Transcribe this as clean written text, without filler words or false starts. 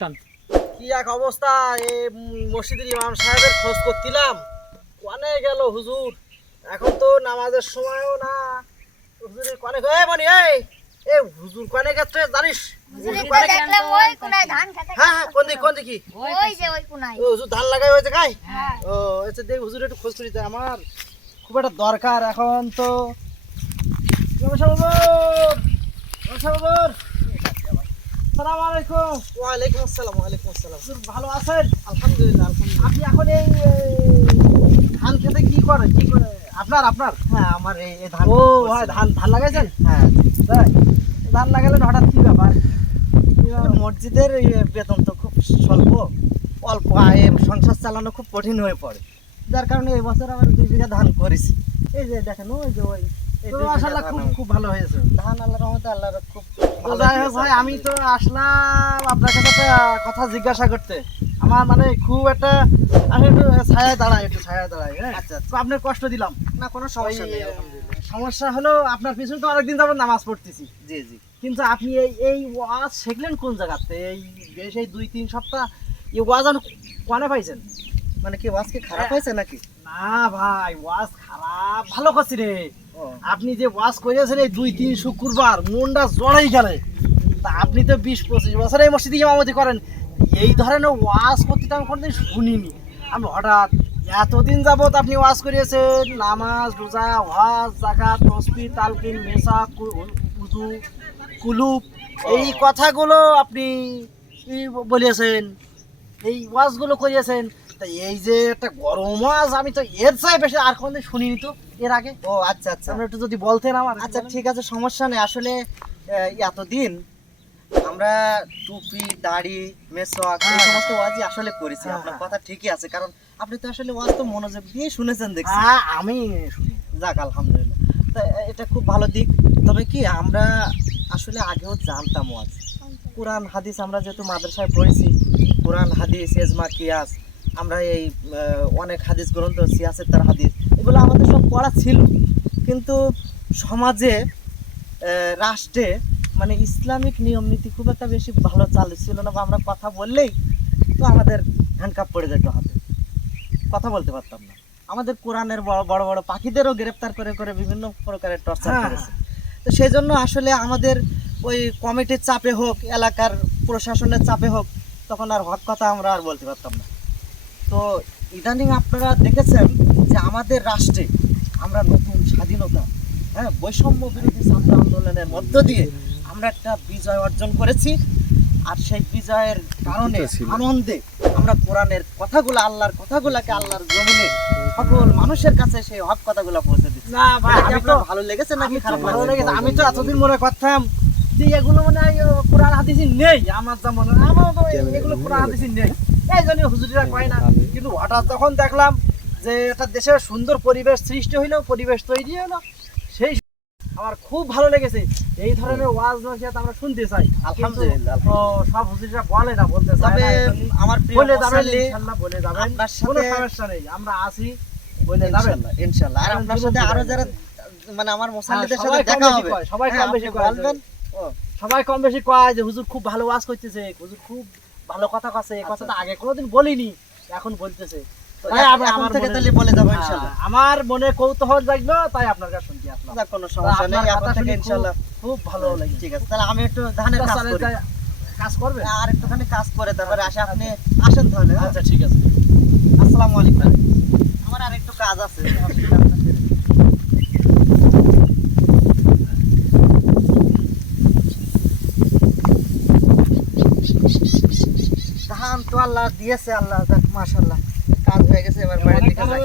কি এক অবস্থা! এই মসজিদের ইমাম সাহেবের খোঁজ করছিলাম, কোনে গেল হুজুর? এখন তো নামাজের সময়ও না। হুজুরের কোনে মনি এ হুজুর কোনে গেছে জানিস? হ্যাঁ, কোন দিকে? হুজুর ধান লাগাই ওই জায়গায়। ও আচ্ছা, দেখ হুজুর একটু খোঁজ করি, আমার খুব একটা দরকার এখন তো। আসসালামু আলাইকুম। ওয়ালাইকুম আসসালাম। ভালো আছেন? আলহামদুলিল্লাহ। আপনি এখন এই ধান খেতে কি করেন? আপনার? হ্যাঁ, আমার এই ধান। ও ভাই, ধান লাগাইছেন? হ্যাঁ। তাই ধান লাগালেন হঠাৎ, কি ব্যাপার? মসজিদের বেতন তো খুব স্বল্প, অল্প আয়ে সংসার চালানো খুব কঠিন হয়ে পড়ে, যার কারণে এই বছর আমার 2 বিঘা ধান করেছি। এই যে দেখেন, ওই যে মাশাআল্লাহ খুব ভালো হয়েছে ধান, আল্লাহর রহমতে। আল্লাহর খুব যাই হোক ভাই, আমি তো আসলাম আপনার কাছে একটা কথা জিজ্ঞাসা করতে। আমার মানে খুব একটা, আমি একটু ছায়ায় দাঁড়াই। হ্যাঁ, আচ্ছা, আপনার কষ্ট দিলাম না? কোনো সমস্যা নেই, আলহামদুলিল্লাহ। সমস্যা হলো, আপনার পিছনে তো অনেকদিন যাবত নামাজ পড়তেছি। জি জি। কিন্তু আপনি এই ওয়াজ শিখলেন কোন জায়গাতে? সেই 2-3 সপ্তাহ এই ওয়াজ কোনে পাইছেন? মানে কি ওয়াজ কি খারাপ হয়েছে নাকি? না ভাই, ওয়াজ খারাপ ভালো করছি রে। আপনি যে ওয়াজ করেছেন এই 2-3 শুক্রবার, মনটা জড়াই গেলে। তা আপনি তো 20-25 বছর এই মসজিদে ইমামতি করেন, এই ধরনের ওয়াজ করতে তো আমি কোনোদিন শুনিনি। আমি হঠাৎ এতদিন যাবত আপনি ওয়াজ করিয়েছেন, নামাজ, রোজা, ওয়াজ, যাকাত, তাসবিহ, তালকিন, মেসাক, উযু, কুলুব, এই কথাগুলো আপনি বলিয়েছেন, এই ওয়াজগুলো করিয়েছেন। তা এই যে একটা গরম ওয়াজ, আমি তো এর চাই বেশি আর কোনোদিন শুনিনি তো এর আগে। ও আচ্ছা আচ্ছা, আপনি একটু যদি বলতেন আমার। আচ্ছা ঠিক আছে, সমস্যা নেই। আসলে এতদিন আমরা টুপি, দাড়ি, মেসওয়াক এই সমস্ত ওয়াজই আসলে করেছি। আপনার কথা ঠিকই আছে, কারণ আপনি তো আসলে ওয়াজ তো মনোযোগ দিয়ে শুনেছেন দেখছি। আমি শুনি। যাক, আলহামদুলিল্লাহ। তা এটা খুব ভালো দিক। তবে কি, আমরা আসলে আগেও জানতাম ওয়াজ, কোরআন হাদিস আমরা যেহেতু মাদ্রাসায় পড়েছি, কোরআন হাদিস, ইজমা, কিয়াস, আমরা এই অনেক হাদিস গ্রন্থ, সিয়াসেত্তার হাদিস, এগুলো আমাদের সব পড়া ছিল। কিন্তু সমাজে, রাষ্ট্রে মানে ইসলামিক নিয়ম নীতি খুব একটা বেশি ভালো চালু ছিল না, বা আমরা কথা বললেই তো আমাদের হ্যান্ডকাপ পড়ে যেত হাতে, কথা বলতে পারতাম না। আমাদের কোরআনের বড় বড় পাখিদেরও গ্রেফতার করে করে বিভিন্ন প্রকারের টর্চার করেছে। তো সেই জন্য আসলে আমাদের ওই কমিটির চাপে হোক, এলাকার প্রশাসনের চাপে হোক, তখন আর হক কথা আমরা আর বলতে পারতাম না। তো ইদানিং আপনারা দেখেছেন যে আমাদের রাষ্ট্রে আমরা নতুন স্বাধীনতা, হ্যাঁ, বৈষম্য বিরোধী ছাত্র আন্দোলনের মধ্য দিয়ে আমরা একটা বিজয় অর্জন করেছি। আর সেই বিজয়ের কারণে আনন্দে আমরা কোরআনের কথাগুলো, আল্লাহর কথাগুলোকে আল্লাহর জমিনে সকল মানুষের কাছে সেই হক কথাগুলো পৌঁছে দিচ্ছি। না ভাই, আপনার ভালো লেগেছে নাকি খারাপ লেগেছে? আমি তো এতদিন মনে করতাম যে এগুলো মানে কোরআন হাদিসই নেই, আমার যা মনে হয় আমার এগুলো কোরআন হাদিসই নেই, এই জন্য হুজুরিরা কয় না। কিন্তু হঠাৎ যখন দেখলাম যে একটা দেশের সুন্দর পরিবেশ সৃষ্টি হইলো, পরিবেশ তৈরি হলো, সেই আমার খুব ভালো লেগেছে। এই ধরনের ওয়াজ নসিহত আমরা শুনতে চাই। আলহামদুলিল্লাহ। সব হুজুররা বলে না, বলতে চায়। তবে আমার বলে যাবেন ইনশাআল্লাহ, বলে যাবেন, কোনো সমস্যা নেই, আমরা আছি, বলে যাবেন ইনশাআল্লাহ। আর আপনার সাথে আরো যারা মানে আমার মুসল্লিদের সাথে দেখা হবে, সবাই কম বেশি বলবেন। সবাই কম বেশি কয় যে হুজুর খুব ভালো ওয়াজ করতেছে, হুজুর খুব ভালো কথা কছে। এই কথাটা আগে কোনোদিন বলিনি, এখন বলতেছে। আমার মনে কৌতূহল জাগলো, তাই আপনার কাছে শুনতে আসলাম। কোনো সমস্যা নেই, আপনার থেকে ইনশাআল্লাহ খুব ভালো লাগে। ঠিক আছে, তাহলে আমি একটু ধানের কাজ করবে, আর একটুখানি কাজ করে তারপরে আসে, আপনি আসেন তাহলে। আচ্ছা ঠিক আছে, আসসালামু আলাইকুম। আমার আর একটু কাজ আছে। ধান তো আল্লাহ দিয়েছে, আল্লাহ মাশাআল্লাহ, কাজ হয়ে গেছে, এবার বাড়ির দিকে যাই।